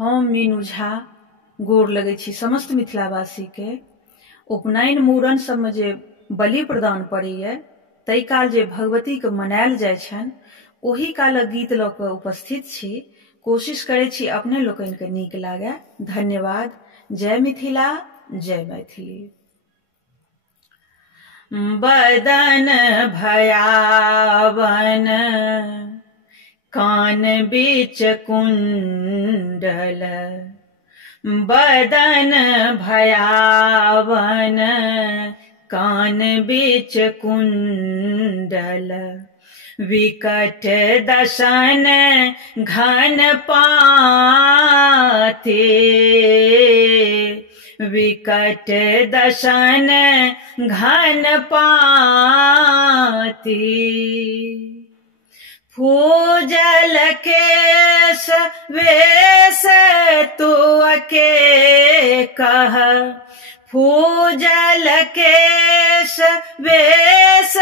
हम मीनू झा गोर लगै छी समस्त मिथिलावासी के। उपनयन मूड़न सबमे जे बलि प्रदान पड़ैए ताहि काल जे भगवती के मनायल जाइ छनि ओही कालक गीत लऽ कऽ उपस्थित छी। कोशिश करै छी अपने लोकनि के नीक लागय। धन्यवाद। जय मिथिला, जय मैथिली। बदन भयावन कान बीच कुंडल, बदन भयावन कान बीच कुंडल, विकट दशन घन पाते, विकट दशन घन पाती, फूजल केश वेश तुअके कह, फूजल केश वेश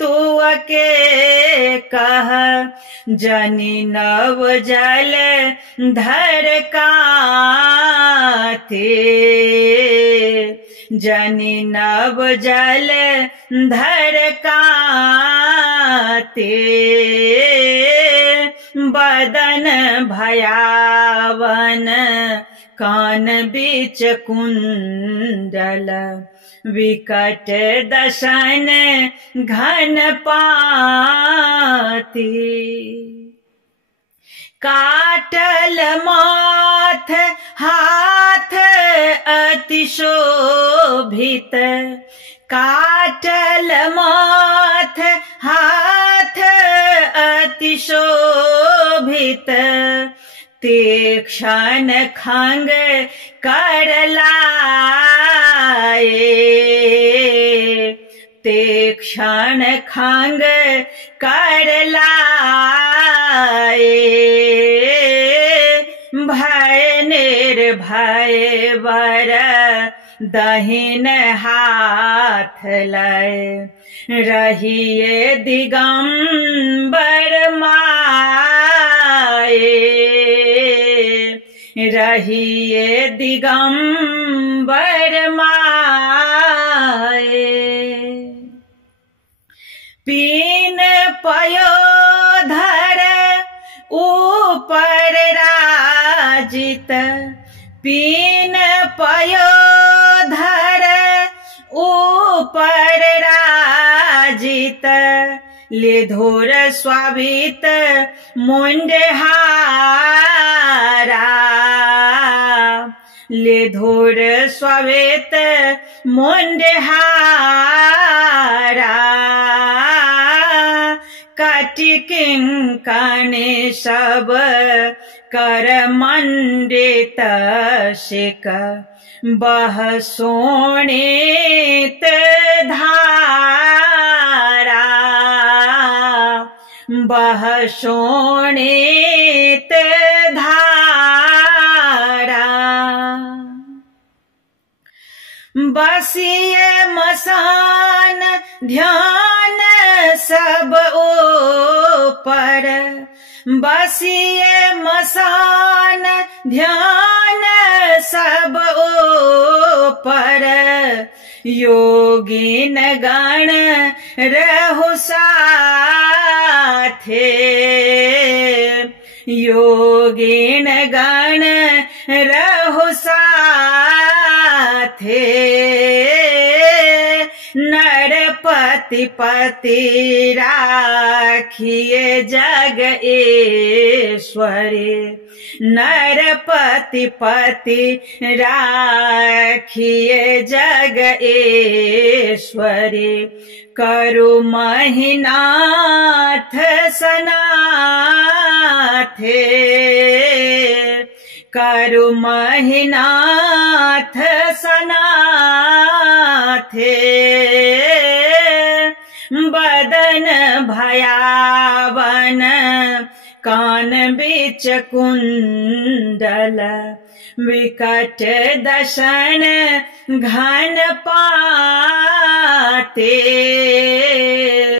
तुअके कह, जनि नव जल धर काते, जनि नव जल धर काते, बदन भयावन कान बीच कुंडल, विकट दशन घन पाती, काटल माथ हाथ अति शोभित, काटल माथ हाथ अति शोभित, तीक्ष्ण खंग कर लाए, तीक्ष्ण खंग कर लाए, भय निर्भय वर दहिन हाथ लय, रहिए दिगंबर माए, रहिए दिगंबर माए, पीन पयोधर ऊपर राजित, पीन पयोधर ऊपर राजित, लेधुर स्वाभित मुंडहारा, लेधुर स्वाभित मुंडहारा, कटि किंकणी सब कर मंडित शिक, बह शोणित धारा, बह शोणित धारा, बसिए मसान ध्यान सब ऊपर, बसिए मसान ध्यान सब ऊपर, योगीन गण रहु साथे, योगीन गण रहु साथे, नरपति पति राखिए जग ईश्वरी, नरपति पति राखिए जग ईश्वरी, करु महिनाथ सनाथे, करु महिनाथ सनाथे, बदन भयावन कान बीच कुंडल, विकट दशन घन पाते।